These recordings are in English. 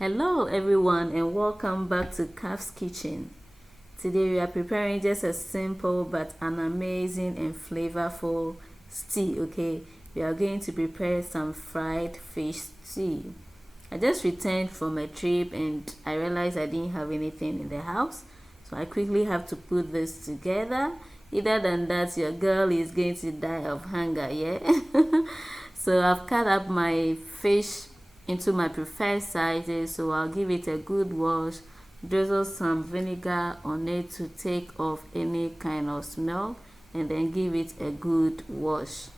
Hello everyone and welcome back to Calf's Kitchen. Today we are preparing just a simple but an amazing and flavorful stew, okay? We are going to prepare some fried fish stew. I just returned from a trip and I realized I didn't have anything in the house. So I quickly have to put this together. Either than that, your girl is going to die of hunger, yeah? So I've cut up my fish into my preferred sizes, so I'll give it a good wash, drizzle some vinegar on it to take off any kind of smell, and then give it a good wash.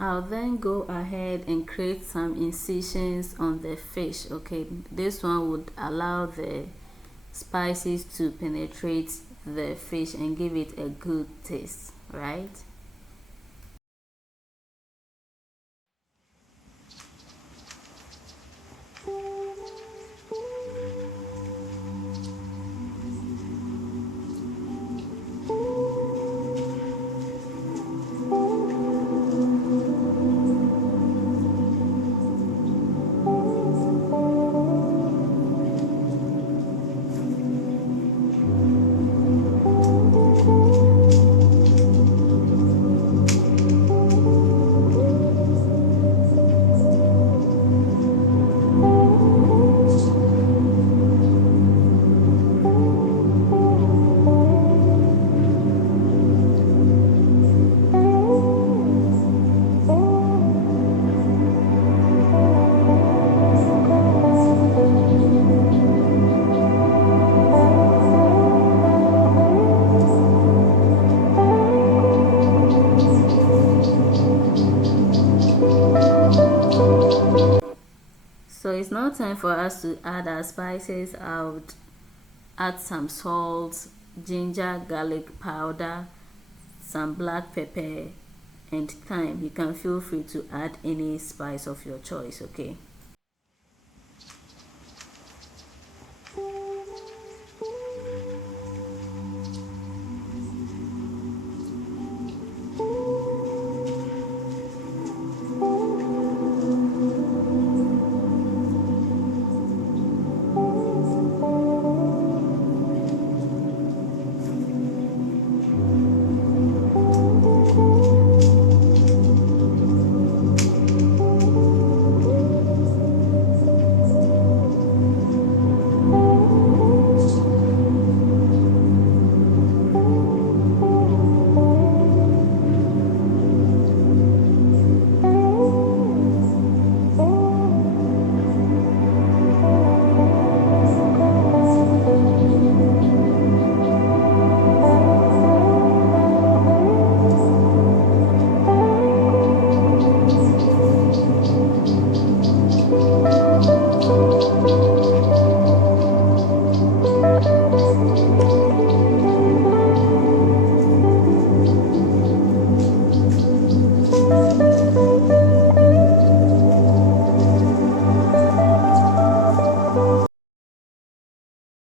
I'll then go ahead and create some incisions on the fish, okay? This one would allow the spices to penetrate the fish and give it a good taste, right? So it's now time for us to add our spices. I would add some salt, ginger, garlic powder, some black pepper, and thyme. You can feel free to add any spice of your choice, okay?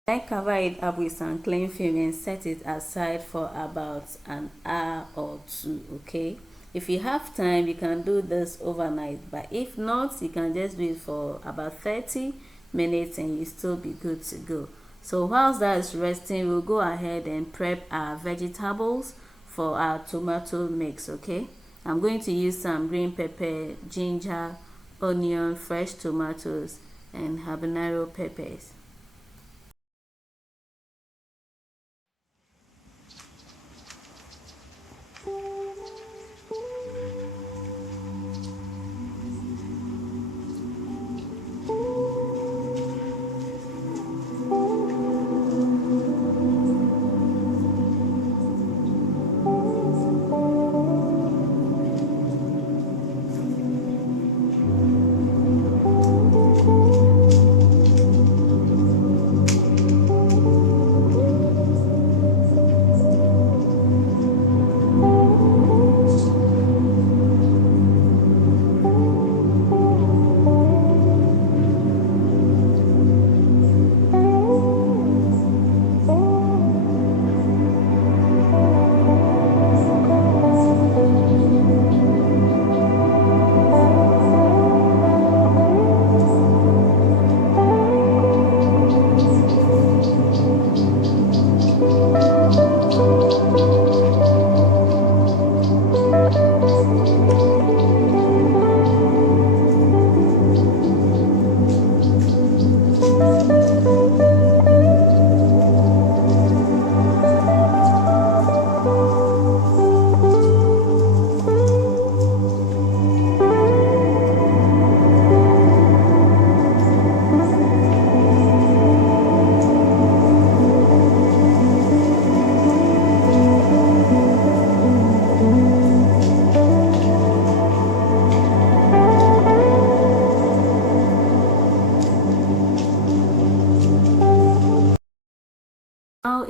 Then cover it up with some cling film and set it aside for about an hour or two, okay? If you have time, you can do this overnight, but if not, you can just do it for about 30 minutes and you still be good to go. So whilst that is resting, we'll go ahead and prep our vegetables for our tomato mix, okay? I'm going to use some green pepper, ginger, onion, fresh tomatoes, and habanero peppers.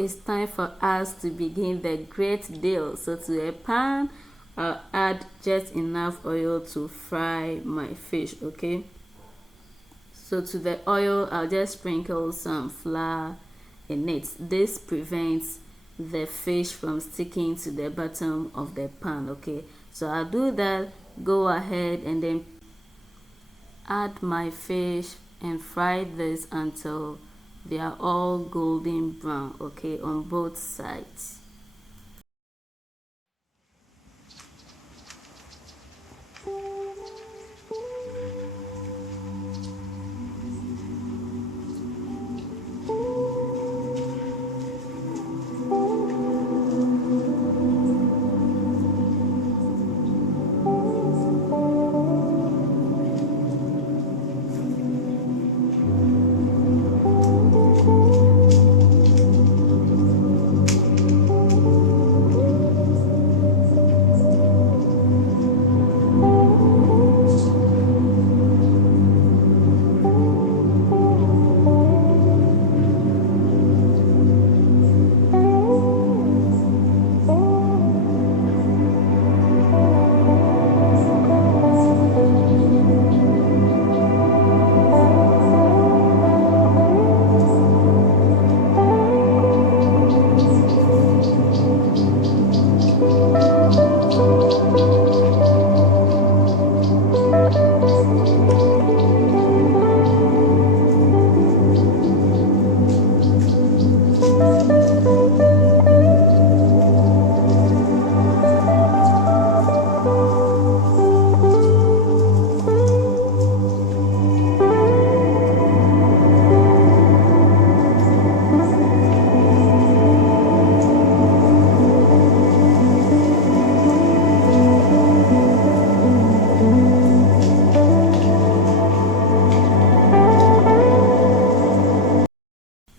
it's time for us to begin the great deal. So to a pan, I'll add just enough oil to fry my fish, okay? So to the oil, I'll just sprinkle some flour in it. This prevents the fish from sticking to the bottom of the pan, okay? So I'll do that, go ahead and then add my fish and fry this until they are all golden brown, okay, on both sides.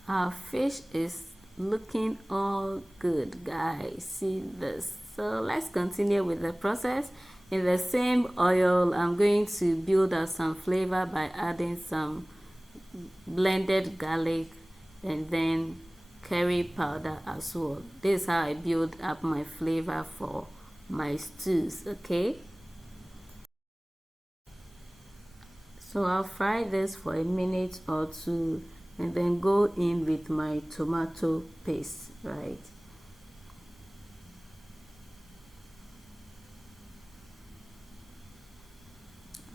Our fish is looking all good, guys. See this. So let's continue with the process. In the same oil, I'm going to build up some flavor by adding some blended garlic and then curry powder as well. This is how I build up my flavor for my stews, okay? So I'll fry this for a minute or two and then go in with my tomato paste, right?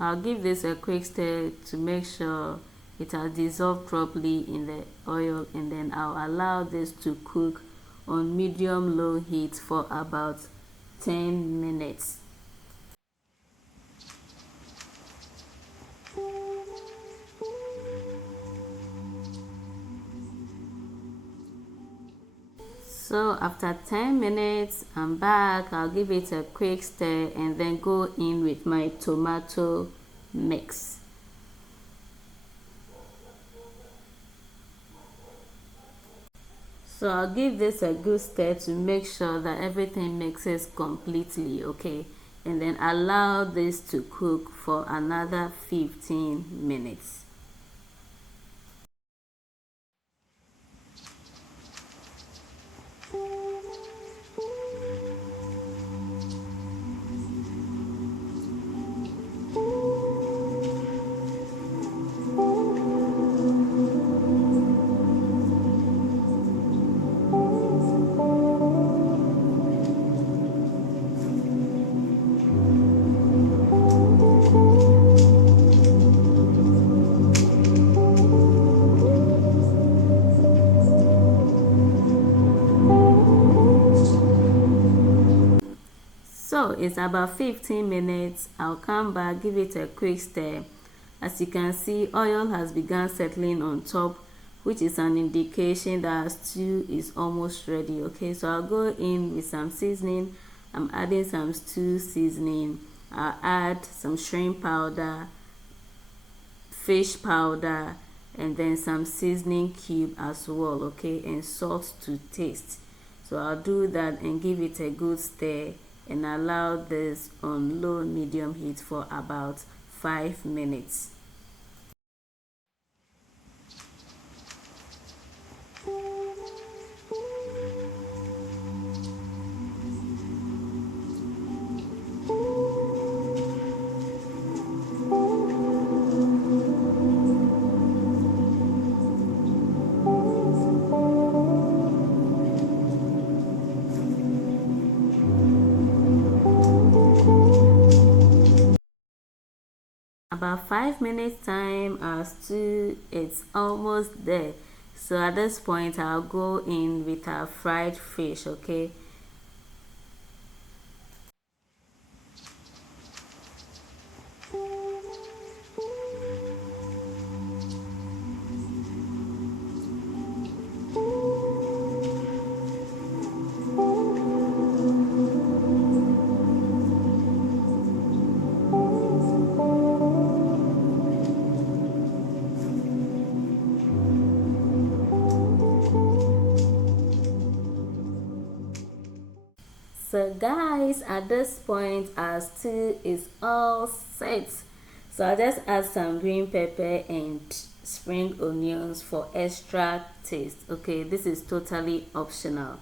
I'll give this a quick stir to make sure it has dissolved properly in the oil, and then I'll allow this to cook on medium-low heat for about 10 minutes. So after 10 minutes, I'm back. I'll give it a quick stir and then go in with my tomato mix. So I'll give this a good stir to make sure that everything mixes completely, okay? And then allow this to cook for another 15 minutes. So it's about 15 minutes. I'll come back, give it a quick stir. As you can see, oil has begun settling on top, which is an indication that our stew is almost ready, okay? So I'll go in with some seasoning. I'm adding some stew seasoning. I'll add some shrimp powder, fish powder, and then some seasoning cube as well, okay? And salt to taste. So I'll do that and give it a good stir and allow this on low medium heat for about 5 minutes. about 5 minutes time, our stew is almost there. So at this point I'll go in with our fried fish, okay. So guys, at this point our stew is all set. So I'll just add some green pepper and spring onions for extra taste. Okay, this is totally optional.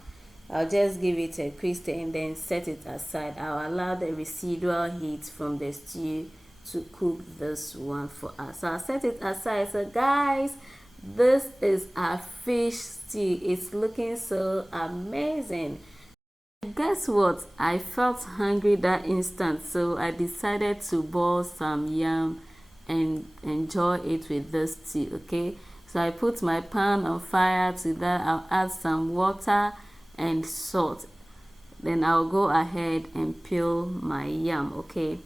I'll just give it a quick stir and then set it aside. I'll allow the residual heat from the stew to cook this one for us. So I'll set it aside. So guys, this is our fish stew. It's looking so amazing. Guess what? I felt hungry that instant, so I decided to boil some yam and enjoy it with this tea, okay? So I put my pan on fire. To that I'll add some water and salt. Then I'll go ahead and peel my yam, okay?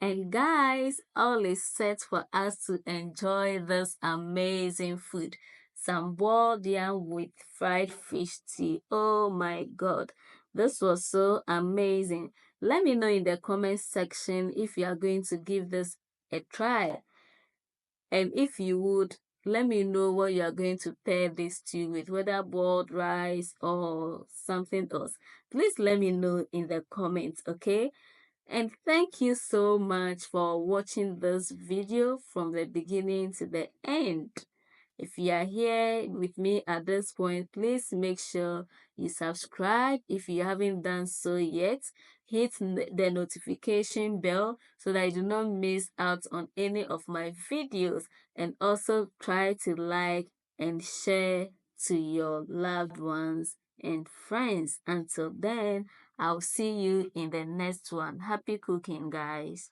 And guys, all is set for us to enjoy this amazing food. Some boiled yam with fried fish tea. Oh my god, this was so amazing. Let me know in the comment section if you are going to give this a try. And if you would, let me know what you are going to pair this to with, whether boiled rice or something else. Please let me know in the comments, okay? And thank you so much for watching this video from the beginning to the end. If you are here with me at this point, please make sure you subscribe if you haven't done so yet. Hit the notification bell so that you do not miss out on any of my videos, and also try to like and share to your loved ones and friends. Until then, I'll see you in the next one. Happy cooking, guys.